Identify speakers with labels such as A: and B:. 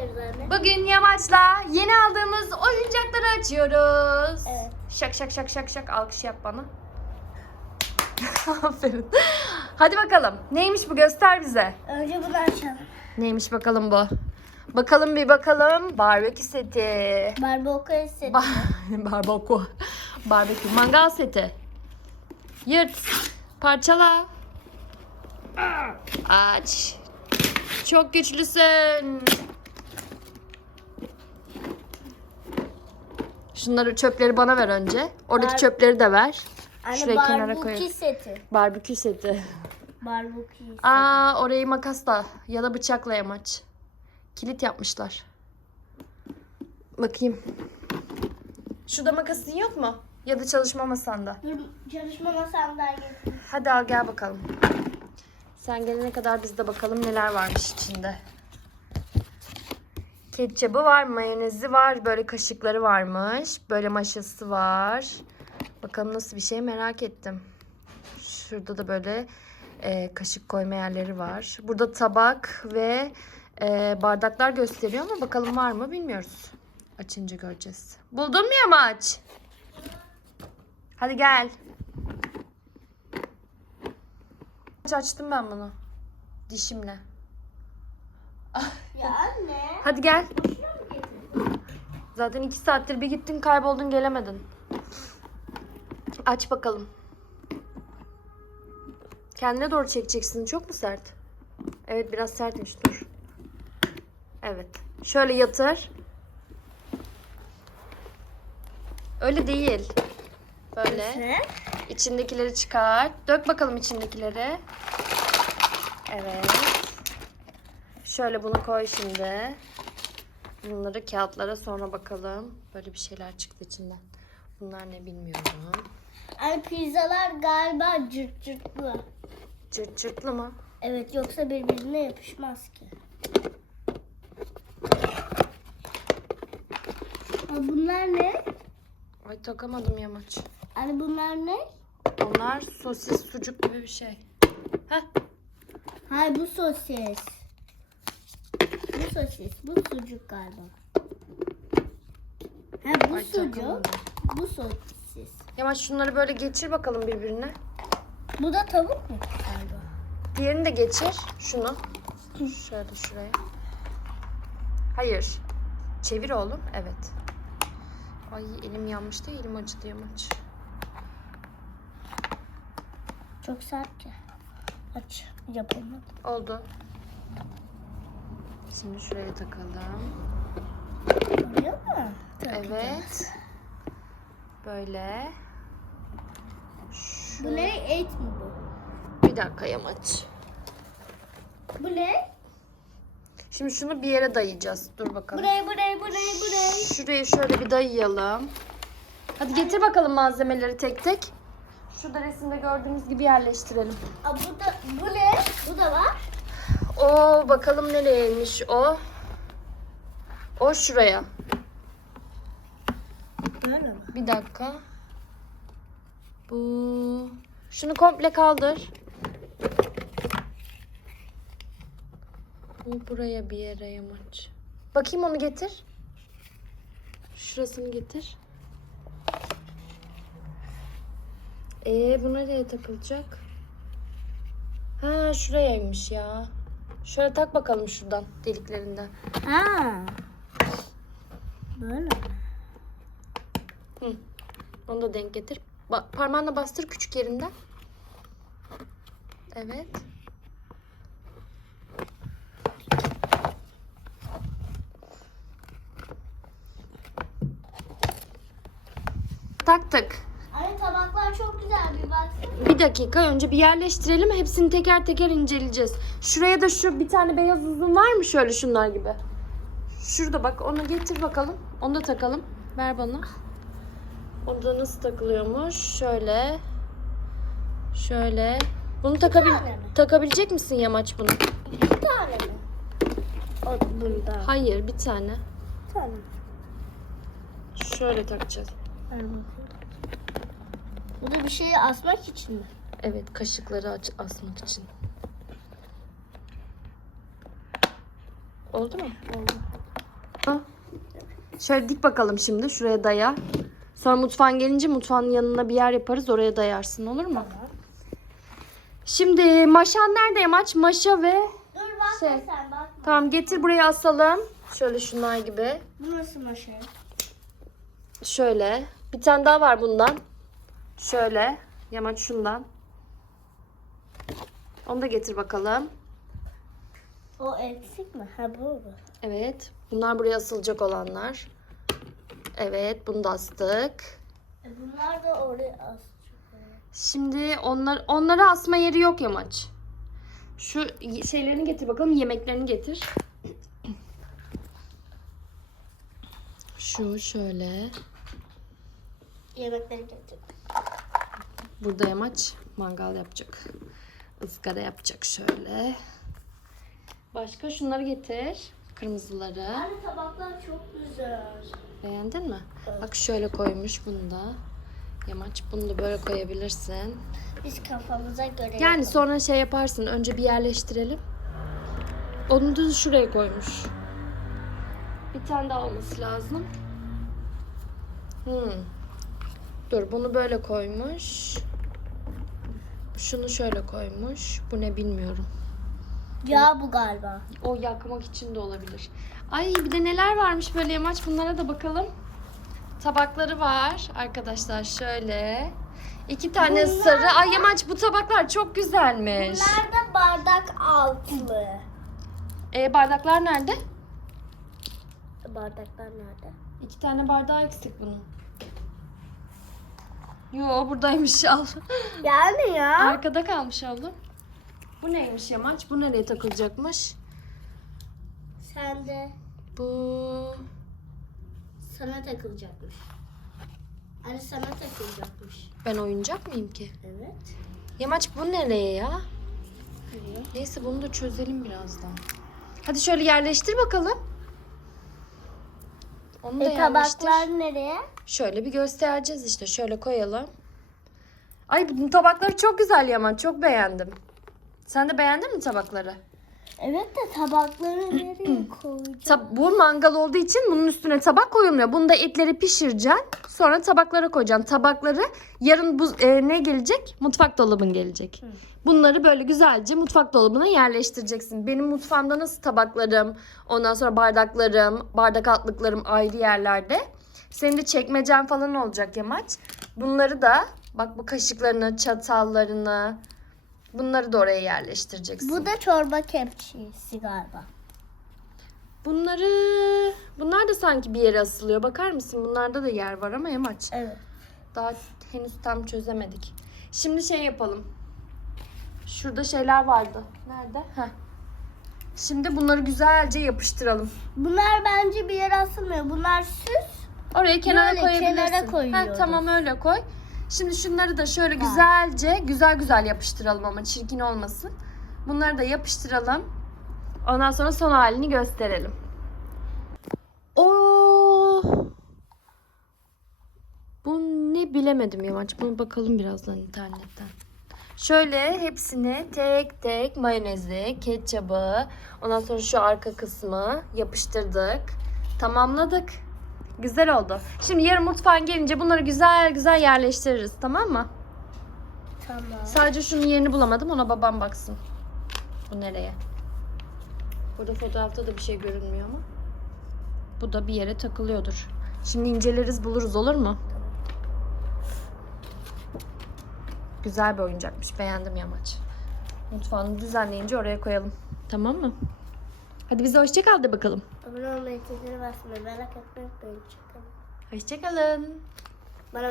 A: yapıyoruz anne?
B: Bugün Yamaç'la yeni aldığımız oyuncakları açıyoruz.
A: Evet.
B: Şak şak şak şak şak alkış yap bana. Aferin. Hadi bakalım. Neymiş bu göster bize.
A: Önce bunu açalım.
B: Neymiş bakalım bu. Bakalım bir bakalım. Barbekü seti.
A: Barbacoa seti.
B: Ba Barbekü. Barbekü. Mangal seti. Yırt. Parçala. Aç. Çok güçlüsün. Şunları çöpleri bana ver önce. Oradaki
A: Bar-
B: çöpleri de ver.
A: Anne
B: Şuraya kenara
A: barbekü
B: koyalım.
A: seti.
B: Barbekü seti.
A: Barbekü seti.
B: Aa orayı makasla ya da bıçakla yamaç. Kilit yapmışlar. Bakayım. Şurada makasın yok mu? Ya da çalışma masanda.
A: Dur çalışma masamdan getir.
B: Hadi al gel bakalım. Sen gelene kadar biz de bakalım neler varmış içinde. Ketçabı var, mayonezi var, böyle kaşıkları varmış. Böyle maşası var. Bakalım nasıl bir şey merak ettim. Şurada da böyle e, kaşık koyma yerleri var. Burada tabak ve e, bardaklar gösteriyor ama bakalım var mı bilmiyoruz. Açınca göreceğiz. Buldun mu yamaç? Hadi gel. Açtım ben bunu. Dişimle.
A: Ya anne.
B: Hadi gel. Zaten iki saattir bir gittin kayboldun gelemedin. Aç bakalım. Kendine doğru çekeceksin. Çok mu sert? Evet biraz sertmiş dur. Evet. Şöyle yatır. Öyle değil. Böyle. İçindekileri çıkart. Dök bakalım içindekileri. Evet. Şöyle bunu koy şimdi. Bunları kağıtlara sonra bakalım. Böyle bir şeyler çıktı içinden. Bunlar ne bilmiyorum.
A: Anne pizzalar galiba cırt cırtlı.
B: Cırt cırtlı mı?
A: Evet yoksa birbirine yapışmaz ki. Aa, bunlar ne?
B: Ay takamadım yamaç.
A: Anne bunlar ne?
B: Onlar sosis sucuk gibi bir şey. Heh.
A: Hayır bu sosis. Sosis. Bu sucuk galiba. Ha bu
B: Ay,
A: sucuk. Bu sosis.
B: Yamaç şunları böyle geçir bakalım birbirine.
A: Bu da tavuk mu galiba?
B: Diğerini de geçir. Şunu. Şöyle şuraya. Hayır. Çevir oğlum. Evet. Ay elim yanmıştı. Elim acıdı yamaç.
A: Çok sert ki. Aç. Yapamadım.
B: Oldu. Şimdi şuraya takalım.
A: Oluyor mu?
B: Evet. Böyle.
A: Bu ne? Et mi bu?
B: Bir dakika yamaç.
A: Bu ne?
B: Şimdi şunu bir yere dayayacağız. Dur bakalım.
A: Buraya buraya buraya buraya.
B: Şurayı şöyle bir dayayalım. Hadi getir bakalım malzemeleri tek tek. Şurada resimde gördüğünüz gibi yerleştirelim.
A: Aa, bu da bu ne? Bu da var.
B: O bakalım nereymiş o. O şuraya.
A: Böyle mi?
B: Bir dakika. Bu. Şunu komple kaldır. Bu buraya bir yere yamaç. Bakayım onu getir. Şurasını getir. Ee bu nereye takılacak? Ha şurayaymış ya. Şöyle tak bakalım şuradan deliklerinden.
A: Ha. Böyle?
B: Hı. Onu da denk getir. Ba- parmağınla bastır küçük yerinden. Evet. Taktık.
A: Çok güzel bir baksana.
B: Bir dakika önce bir yerleştirelim. Hepsini teker teker inceleyeceğiz. Şuraya da şu bir tane beyaz uzun var mı şöyle şunlar gibi? Şurada bak onu getir bakalım. Onu da takalım. Ver bana. O da nasıl takılıyormuş? Şöyle. Şöyle. Bunu takabil
A: tane mi?
B: takabilecek misin yamaç bunu?
A: Bir tane mi? O bunda.
B: Hayır bir tane.
A: Bir tane.
B: Şöyle takacağız.
A: Bu da bir şeyi asmak için mi?
B: Evet kaşıkları aç asmak için. Oldu mu?
A: Oldu.
B: Şöyle dik bakalım şimdi. Şuraya daya. Sonra mutfağın gelince mutfağın yanına bir yer yaparız. Oraya dayarsın olur mu? Şimdi maşan nerede Yamaç? Maşa ve...
A: Dur bak
B: Şey.
A: sen bak.
B: Tamam getir buraya asalım. Şöyle şunlar gibi.
A: Bu nasıl maşa?
B: Şöyle. Bir tane daha var bundan. Şöyle. Yamaç şundan. Onu da getir bakalım.
A: O eksik mi? Ha bu mu?
B: Evet. Bunlar buraya asılacak olanlar. Evet. Bunu da astık.
A: E bunlar da oraya as.
B: Şimdi onlar onları asma yeri yok Yamaç. Şu şeylerini getir bakalım. Yemeklerini getir. Şu şöyle.
A: Yemekleri getir.
B: Burada yamaç mangal yapacak. Izgara yapacak şöyle. Başka şunları getir. Kırmızıları.
A: Anne tabaklar çok güzel.
B: Beğendin mi?
A: Evet.
B: Bak şöyle koymuş bunu da. Yamaç bunu da böyle koyabilirsin.
A: Biz kafamıza göre
B: Yani
A: yapalım.
B: sonra şey yaparsın. Önce bir yerleştirelim. Onu da şuraya koymuş. Bir tane daha olması lazım. Hmm. Dur bunu böyle koymuş. Şunu şöyle koymuş. Bu ne bilmiyorum.
A: Ya bu galiba.
B: O yakmak için de olabilir. Ay bir de neler varmış böyle yamaç bunlara da bakalım. Tabakları var arkadaşlar şöyle. İki tane
A: Bunlar
B: sarı. Ay yamaç bu tabaklar çok güzelmiş.
A: Bunlar da bardak altlı.
B: E, bardaklar nerede?
A: Bardaklar nerede?
B: İki tane bardağı eksik bunun. Yo buradaymış al.
A: Yani ya.
B: Arkada kalmış oğlum. Bu neymiş yamaç? Bu nereye takılacakmış?
A: Sen de
B: Bu
A: sana takılacakmış. Hani sana takılacakmış.
B: ben oyuncak mıyım ki?
A: Evet.
B: Yamaç bu nereye ya? Neyse bunu da çözelim birazdan. Hadi şöyle yerleştir bakalım. Onu da
A: E
B: yerleştir.
A: tabaklar nereye?
B: Şöyle bir göstereceğiz işte. Şöyle koyalım. Ay bu tabakları çok güzel Yaman. Çok beğendim. Sen de beğendin mi tabakları?
A: Evet de tabakları nereye koyacağım?
B: Tab bu mangal olduğu için bunun üstüne tabak koyulmuyor. Bunda etleri pişireceksin. Sonra tabaklara koyacaksın. Tabakları yarın bu e, ne gelecek? Mutfak dolabın gelecek. Bunları böyle güzelce mutfak dolabına yerleştireceksin. Benim mutfağımda nasıl tabaklarım, ondan sonra bardaklarım, bardak altlıklarım ayrı yerlerde. Senin de çekmecen falan olacak Yamaç. Bunları da bak bu kaşıklarını, çatallarını bunları da oraya yerleştireceksin.
A: Bu da çorba kepçesi galiba.
B: Bunları bunlar da sanki bir yere asılıyor. Bakar mısın? Bunlarda da yer var ama yamaç.
A: Evet.
B: Daha henüz tam çözemedik. Şimdi şey yapalım. Şurada şeyler vardı. Nerede? Heh. Şimdi bunları güzelce yapıştıralım.
A: Bunlar bence bir yere asılmıyor. Bunlar süs.
B: Oraya kenara
A: Böyle
B: koyabilirsin.
A: kenara
B: Heh,
A: koyuyoruz.
B: tamam öyle koy. Şimdi şunları da şöyle güzelce güzel güzel yapıştıralım ama çirkin olmasın. Bunları da yapıştıralım. Ondan sonra son halini gösterelim. Oo! Bu ne bilemedim Yamaç. Buna bakalım birazdan internetten. Şöyle hepsini tek tek mayonezi, ketçabı, ondan sonra şu arka kısmı yapıştırdık. Tamamladık. Güzel oldu. Şimdi yarın mutfağın gelince bunları güzel güzel yerleştiririz tamam mı?
A: Tamam.
B: Sadece şunun yerini bulamadım ona babam baksın. Bu nereye? Burada fotoğrafta da bir şey görünmüyor ama. Bu da bir yere takılıyordur. Şimdi inceleriz buluruz olur mu? Güzel bir oyuncakmış. Beğendim yamaç. Mutfağını düzenleyince oraya koyalım. Tamam mı? Hadi bize hoşça kal de bakalım.
A: Abone olmayı, çizgileri basmayı merak etmeyin. Hoşçakalın.
B: Hoşçakalın.